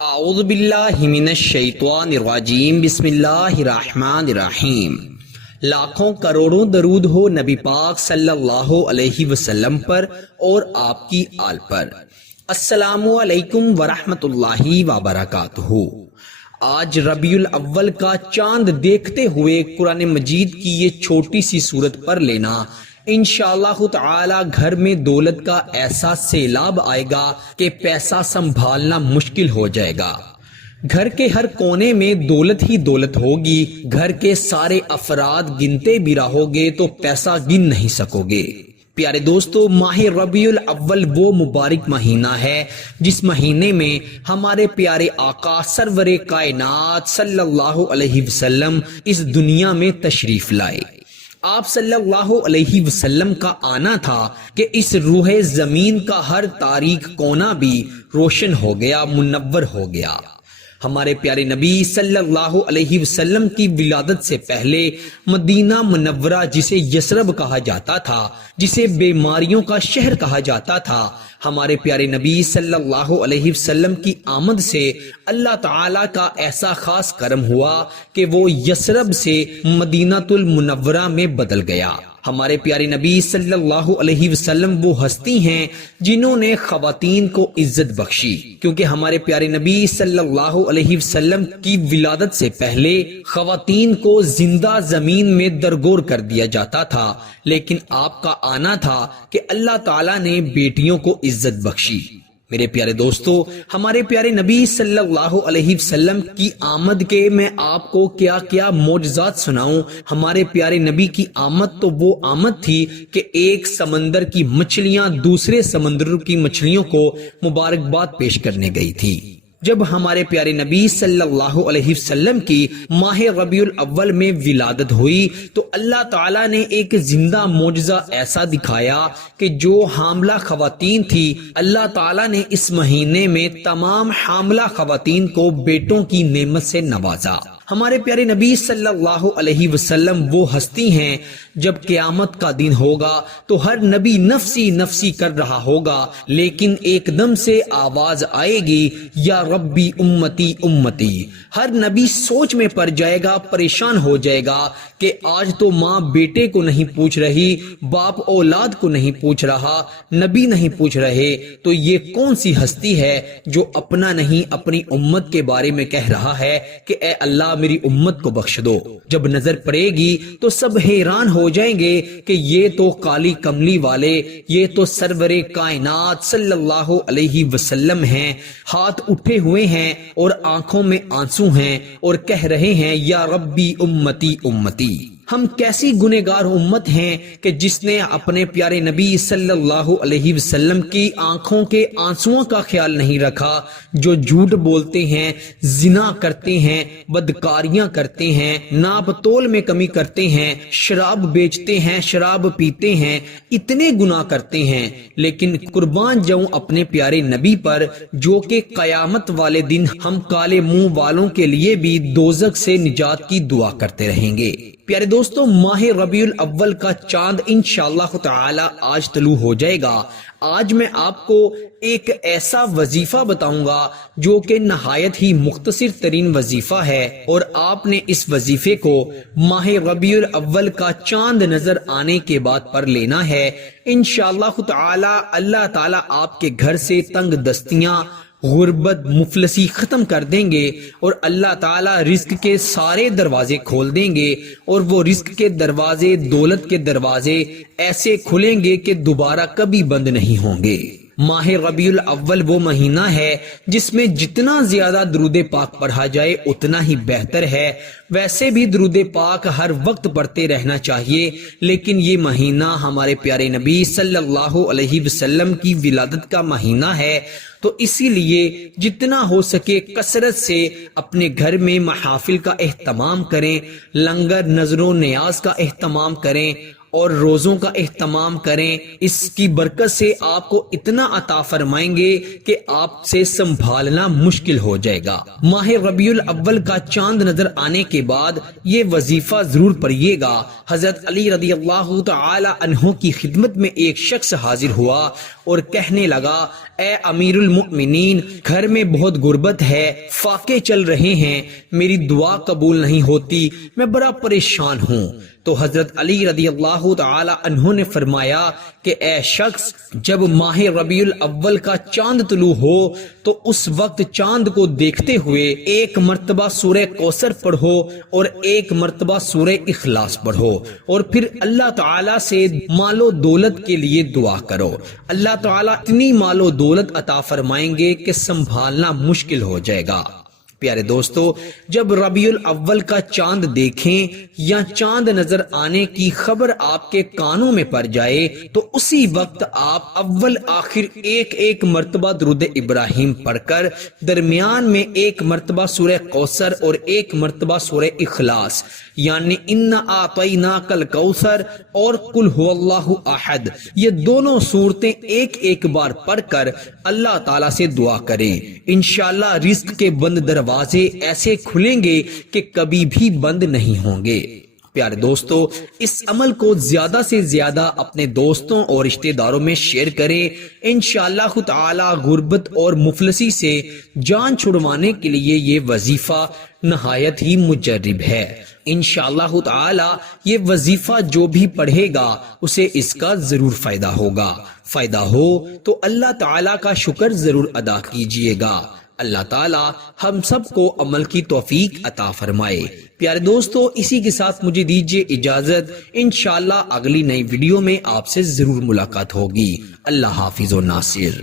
اعوذ باللہ من الشیطان الرجیم بسم اللہ الرحمن الرحیم۔ لاکھوں کروڑوں درود ہو نبی پاک صلی اللہ علیہ وسلم پر اور آپ کی آل پر۔ السلام علیکم ورحمۃ اللہ وبرکاتہ۔ آج ربیع الاول کا چاند دیکھتے ہوئے قرآن مجید کی یہ چھوٹی سی سورت پر لینا انشاءاللہ تعالی گھر میں دولت کا ایسا سیلاب آئے گا کہ پیسہ سنبھالنا مشکل ہو جائے گا۔ گھر کے ہر کونے میں دولت ہی دولت ہوگی، گھر کے سارے افراد گنتے بھی رہو گے تو پیسہ گن نہیں سکو گے۔ پیارے دوستو، ماہ ربیع الاول وہ مبارک مہینہ ہے جس مہینے میں ہمارے پیارے آقا سرور کائنات صلی اللہ علیہ وسلم اس دنیا میں تشریف لائے۔ آپ صلی اللہ علیہ وسلم کا آنا تھا کہ اس روح زمین کا ہر تاریک کونا بھی روشن ہو گیا، منور ہو گیا۔ ہمارے پیارے نبی صلی اللہ علیہ وسلم کی ولادت سے پہلے مدینہ منورہ، جسے یثرب کہا جاتا تھا، جسے بیماریوں کا شہر کہا جاتا تھا، ہمارے پیارے نبی صلی اللہ علیہ وسلم کی آمد سے اللہ تعالی کا ایسا خاص کرم ہوا کہ وہ یثرب سے مدینہ المنورہ میں بدل گیا۔ ہمارے پیارے نبی صلی اللہ علیہ وسلم وہ ہستی ہیں جنہوں نے خواتین کو عزت بخشی، کیونکہ ہمارے پیارے نبی صلی اللہ علیہ وسلم کی ولادت سے پہلے خواتین کو زندہ زمین میں درگور کر دیا جاتا تھا، لیکن آپ کا آنا تھا کہ اللہ تعالیٰ نے بیٹیوں کو عزت بخشی۔ میرے پیارے دوستو، ہمارے پیارے نبی صلی اللہ علیہ وسلم کی آمد کے میں آپ کو کیا کیا معجزات سناؤں۔ ہمارے پیارے نبی کی آمد تو وہ آمد تھی کہ ایک سمندر کی مچھلیاں دوسرے سمندر کی مچھلیوں کو مبارکباد پیش کرنے گئی تھی۔ جب ہمارے پیارے نبی صلی اللہ علیہ وسلم کی ماہ ربیع الاول میں ولادت ہوئی تو اللہ تعالیٰ نے ایک زندہ معجزہ ایسا دکھایا کہ جو حاملہ خواتین تھی، اللہ تعالیٰ نے اس مہینے میں تمام حاملہ خواتین کو بیٹوں کی نعمت سے نوازا۔ ہمارے پیارے نبی صلی اللہ علیہ وسلم وہ ہستی ہیں، جب قیامت کا دن ہوگا تو ہر نبی نفسی نفسی کر رہا ہوگا، لیکن ایک دم سے آواز آئے گی، یا ربی امتی امتی۔ ہر نبی سوچ میں پڑ جائے گا، پریشان ہو جائے گا کہ آج تو ماں بیٹے کو نہیں پوچھ رہی، باپ اولاد کو نہیں پوچھ رہا، نبی نہیں پوچھ رہے، تو یہ کون سی ہستی ہے جو اپنا نہیں اپنی امت کے بارے میں کہہ رہا ہے کہ اے اللہ میری امت کو بخش دو۔ جب نظر پڑے گی تو سب حیران ہو جائیں گے کہ یہ تو کالی کملی والے، یہ تو سرور کائنات صلی اللہ علیہ وسلم ہیں، ہاتھ اٹھے ہوئے ہیں اور آنکھوں میں آنسو ہیں اور کہہ رہے ہیں یا ربی امتی امتی۔ ہم کیسی گنہگار امت ہیں کہ جس نے اپنے پیارے نبی صلی اللہ علیہ وسلم کی آنکھوں کے آنسوؤں کا خیال نہیں رکھا، جو جھوٹ بولتے ہیں، زنا کرتے ہیں، بدکاریاں کرتے ہیں، ناپ تول میں کمی کرتے ہیں، شراب بیچتے ہیں، شراب پیتے ہیں، اتنے گناہ کرتے ہیں، لیکن قربان جاؤں اپنے پیارے نبی پر جو کہ قیامت والے دن ہم کالے منہ والوں کے لیے بھی دوزخ سے نجات کی دعا کرتے رہیں گے۔ پیارے دوستو، ماہ ربیع الاول کا چاند انشاءاللہ تعالی آج طلوع ہو جائے گا۔ آج میں آپ کو ایک ایسا وظیفہ بتاؤں گا جو کہ نہایت ہی مختصر ترین وظیفہ ہے، اور آپ نے اس وظیفے کو ماہ ربیع الاول کا چاند نظر آنے کے بعد پڑھ لینا ہے۔ انشاءاللہ تعالی اللہ تعالی آپ کے گھر سے تنگ دستیاں، غربت، مفلسی ختم کر دیں گے، اور اللہ تعالیٰ رزق کے سارے دروازے کھول دیں گے، اور وہ رزق کے دروازے، دولت کے دروازے ایسے کھلیں گے کہ دوبارہ کبھی بند نہیں ہوں گے۔ ماہ ربیع الاول وہ مہینہ ہے جس میں جتنا زیادہ درود پاک پڑھا جائے اتنا ہی بہتر ہے۔ ویسے بھی درود پاک ہر وقت پڑھتے رہنا چاہیے، لیکن یہ مہینہ ہمارے پیارے نبی صلی اللہ علیہ وسلم کی ولادت کا مہینہ ہے، تو اسی لیے جتنا ہو سکے کثرت سے اپنے گھر میں محافل کا اہتمام کریں، لنگر نظر و نیاز کا اہتمام کریں، اور روزوں کا اہتمام کریں۔ اس کی برکت سے آپ کو اتنا عطا فرمائیں گے کہ آپ سے سنبھالنا مشکل ہو جائے گا۔ ماہ ربیع الاول کا چاند نظر آنے کے بعد یہ وظیفہ ضرور پڑھیے گا۔ حضرت علی رضی اللہ تعالی عنہ کی خدمت میں ایک شخص حاضر ہوا اور کہنے لگا اے امیر المؤمنین گھر میں بہت غربت ہے، فاقے چل رہے ہیں، میری دعا قبول نہیں ہوتی، میں بڑا پریشان ہوں۔ تو حضرت علی رضی اللہ تعالی عنہ نے فرمایا کہ اے شخص جب ماہ ربیع الاول کا چاند طلوع ہو تو اس وقت چاند کو دیکھتے ہوئے ایک مرتبہ سورہ کوثر پڑھو اور ایک مرتبہ سورہ اخلاص پڑھو اور پھر اللہ تعالی سے مال و دولت کے لیے دعا کرو۔ اللہ تعالی اتنی مال و دولت عطا فرمائیں گے کہ سنبھالنا مشکل ہو جائے گا۔ پیارے دوستو، جب ربیع الاول کا چاند دیکھیں یا چاند نظر آنے کی خبر آپ کے کانوں میں پڑ جائے تو اسی وقت آپ اول آخر ایک ایک مرتبہ درود ابراہیم پڑھ کر درمیان میں ایک مرتبہ سورہ کوثر اور ایک مرتبہ سورہ اخلاص یعنی انا اعطیناک الکوثر اور قل هو اللہ احد، یہ دونوں صورتیں ایک ایک بار پڑھ کر اللہ تعالیٰ سے دعا کریں۔ انشاءاللہ رزق کے بند دروازے ایسے کھلیں گے کہ کبھی بھی بند نہیں ہوں گے۔ پیارے دوستو، اس عمل کو زیادہ سے زیادہ اپنے دوستوں اور رشتہ داروں میں شیئر کریں۔ انشاءاللہ تعالی غربت اور مفلسی سے جان چھڑوانے کے لیے یہ وظیفہ نہایت ہی مجرب ہے۔ انشاءاللہ تعالی یہ وظیفہ جو بھی پڑھے گا اسے اس کا ضرور فائدہ ہوگا۔ فائدہ ہو تو اللہ تعالی کا شکر ضرور ادا کیجئے گا۔ اللہ تعالی ہم سب کو عمل کی توفیق عطا فرمائے۔ پیارے دوستو، اسی کے ساتھ مجھے دیجیے اجازت، انشاءاللہ اگلی نئی ویڈیو میں آپ سے ضرور ملاقات ہوگی۔ اللہ حافظ و ناصر۔